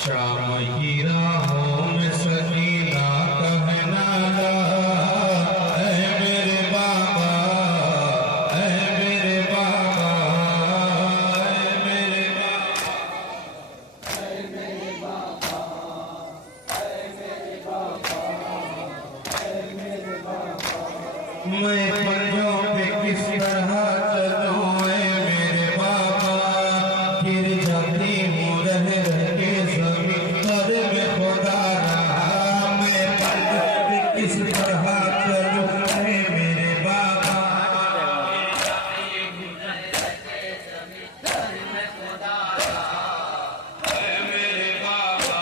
श्याम की राहों में सकीना कहना ला, ऐ मेरे बाबा, ऐ मेरे बाबा, ऐ मेरे बाबा, ऐ मेरे बाबा, ऐ मेरे बाबा, ऐ मेरे बाबा। मैं पंजों पे किस तरह चलूं ऐ मेरे बाबा, गिर जाती हूँ रह रह के जमीन पर में खुदा रहा। मैं पंजों पे किस तरह चलूं ऐ मेरे बाबा, गिर जाती हूँ रह रह के जमीन पर में खुदा रहा। ऐ मेरे बाबा,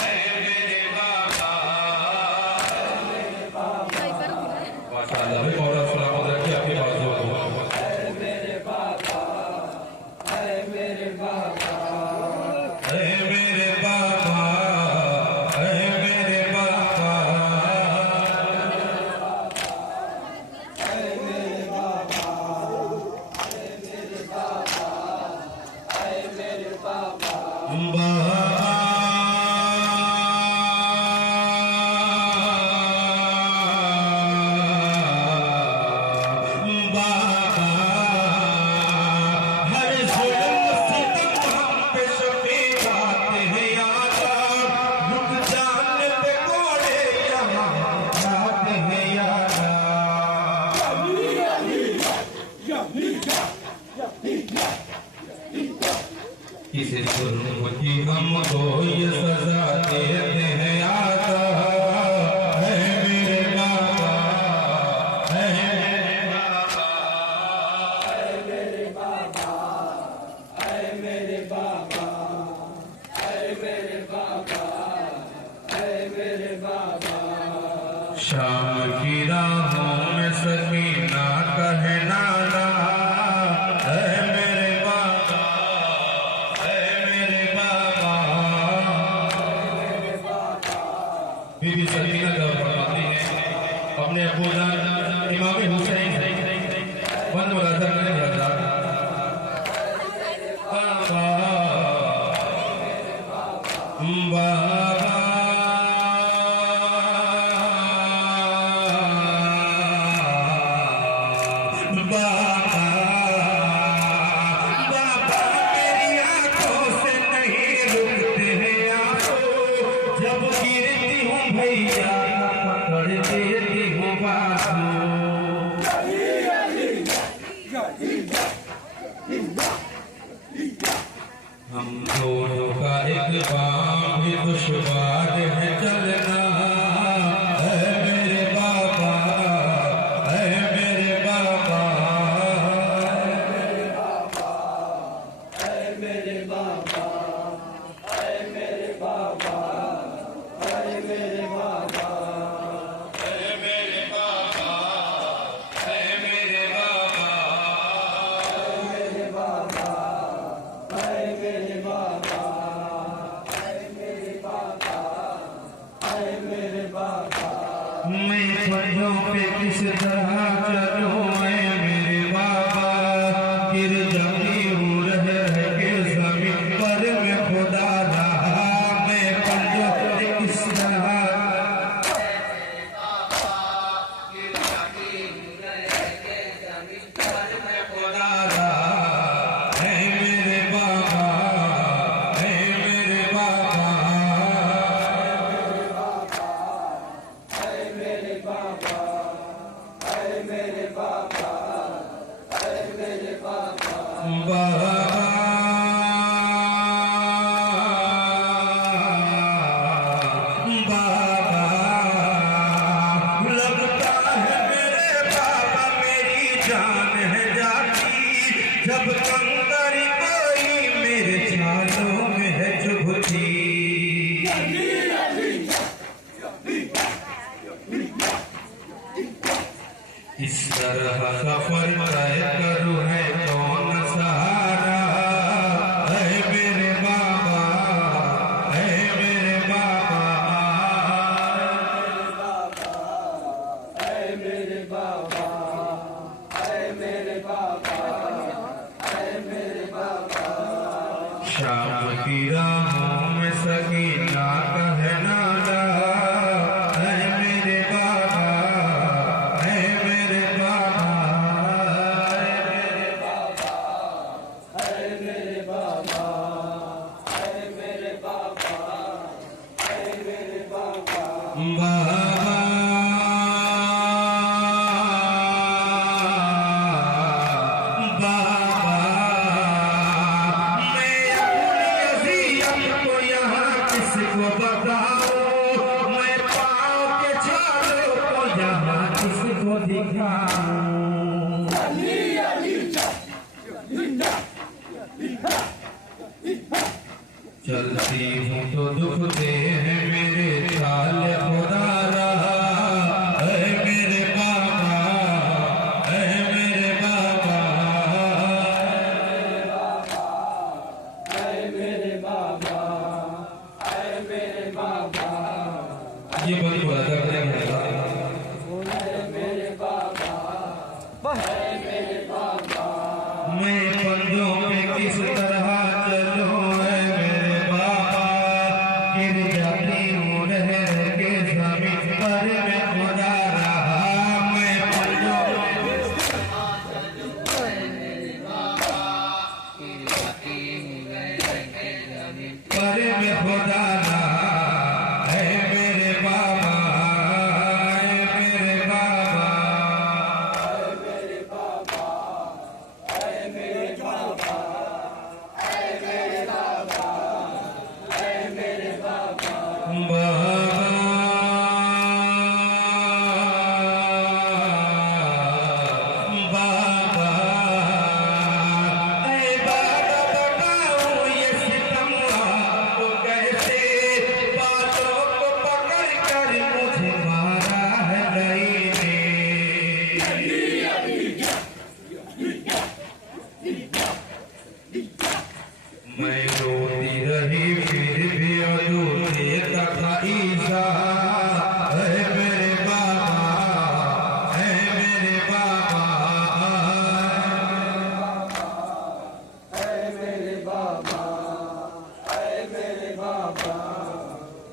ऐ मेरे बाबा, ऐ मेरे बाबा। माशाअल्लाह भी मौला सलामत रखे आपकी बाजू को। ऐ मेरे बाबा, ऐ मेरे बाबा, ऐ मेरे बाबा, ऐ मेरे बाबा, ऐ मेरे बाबा, ऐ मेरे बाबा, ऐ मेरे बाबा। किस जुर्म की हमको ये सजा देते हैं आका, है मेरे बाबा, है मेरे बाबा, है मेरे बाबा, है मेरे बाबा, है मेरे बाबा, है मेरे बाबा। शाम की राहों में सकीना कहना ला, है मेरे बाबा, बीबी सकीना जब फरमाती है अपने अब्बूजान इमाम हुसैन बन मुरादा ने हजरत बाबा बाबा बाबा मेरी आंखों से नहीं रुकते हैं आंसू, जब गिरती हूँ भैया पकड़ देती हूँ बाजू। हम दोनों का एक काम भी दुश्वार है चलना, है मेरे बाबा, है मेरे बाबा, है मेरे बाबा, है मेरे बाबा, है मेरे बाबा, है मेरे बाबा, है मेरे बाबा, है मेरे बाबा, है मेरे बाबा, है मेरे बाबा, है मेरे बाबा। मैं पंजों पे किस तरह चलूं ऐ मेरे बाबा, गिर जाती हूँ रह रह के जमीन पर मैं खुदा रहा। मैं पंजों पे किस तरह गिर जाती हूँ रह रह के जमीन पर मैं खुदा रहा। है मेरे बाबा, है मेरे बाबा, है मेरे बाबा, शाम की राहों में सकीना कहना ला, है मेरे बाबा, है मेरे बाबा, है मेरे बाबा, है मेरे बाबा, है मेरे बाबा, है मेरे बाबा। चलती हूँ तो दुखते हैं मेरे चाल खुदा रहा, है मेरे बाबा, है मेरे बाबा, है मेरे बाबा, है मेरे बाबा। ये बड़ी बात है मेरे बाबा, है मेरे बाबा। मैं पंजों पे किस तरह चलूं, है मेरे बाबा, गिर जाती हूँ रह के जमीन पर मैं खुदा रहा। मैं पंजों पे किस तरह चलूं, है मेरे बाबा, गिर जाती हूँ रह के जमीन पर मैं खुदा रहा। है मेरे बाबा, है मेरे बाबा, है मेरे बाबा, है मेरे बाबा, है मेरे बाबा, है मेरे बाबा। बाबा, ऐ बाबा बताओ ये सितम आपको कैसे, बातों को पकड़ कर मुझे मारा है गई ने। मैं रोती रही फिर भी अधूरी तथा ईसा, है मेरे बाबा, है मेरे बाबा, है मेरे बाबा, है मेरे बाबा,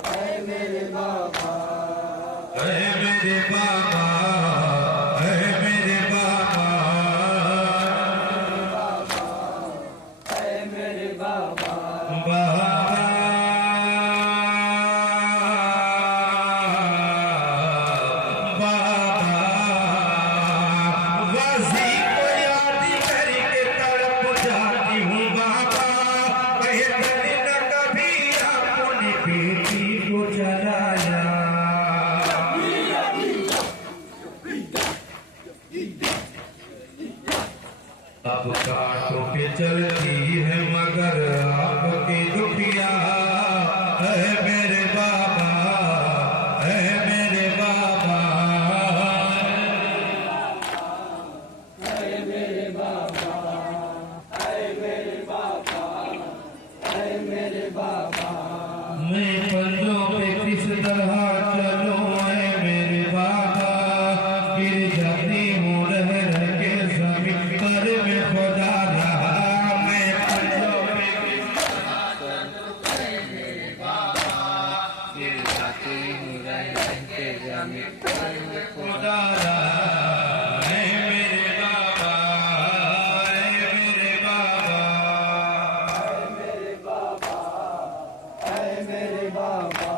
है मेरे बाबा, है मेरे बाबा, है मेरे बाबा, है मेरे बाबा। वाजी को याद करके तड़प जाती हूँ बाबा, कहते न कभी अपनी बेटी को जलाया। अब कांटों पे चलती है मगर आपकी दुखिया, है मेरे बाबा, है मेरे बाबा, है मेरे बाबा, है मेरे बाबा, है मेरे बाबा। मैं पंजों पे किस तरह चलूं, है मेरे बाबा, गिर जाती हूँ रह के जमीन पर मैं खुदा रहा। मैं पंजों पे किस तरह चलूं, है मेरे बाबा, गिर जाती हूँ रह के जमीन पर मैं खुदा रहा। है मेरे बाबा, है मेरे बाबा, है मेरे बाबा, है मेरे बाबा,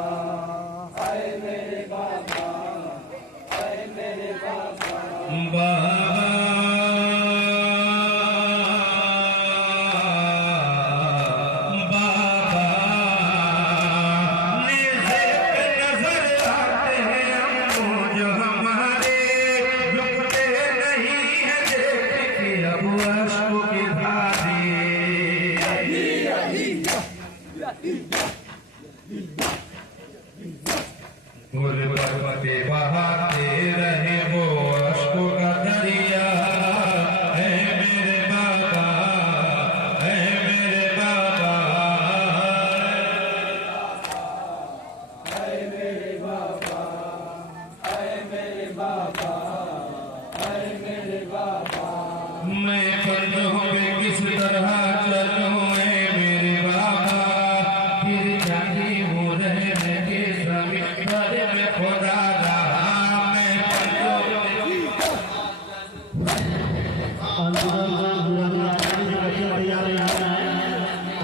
है मेरे बाबा, है मेरे बाबा। गुरबते बहाते रहे वो अश्कों का दरिया, है मेरे बाबा, है मेरे बाबा, है मेरे बाबा, है मेरे बाबा, है मेरे बाबा। मैं पंजों पे किस तरह चलूं, है मेरे बाबा,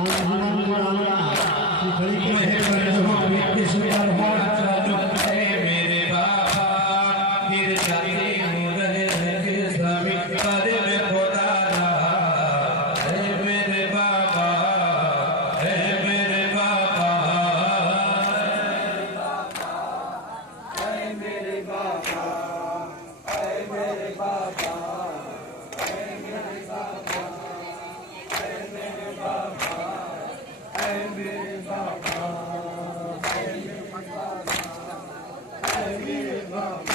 मैं पंजों पे किस तरह चलूं ऐ मेरे बाबा गिर जाती हूँ रह के जमीन पर मैं खुदा रहा ऐ मेरे बाबा ऐ मेरे बाबा Hey,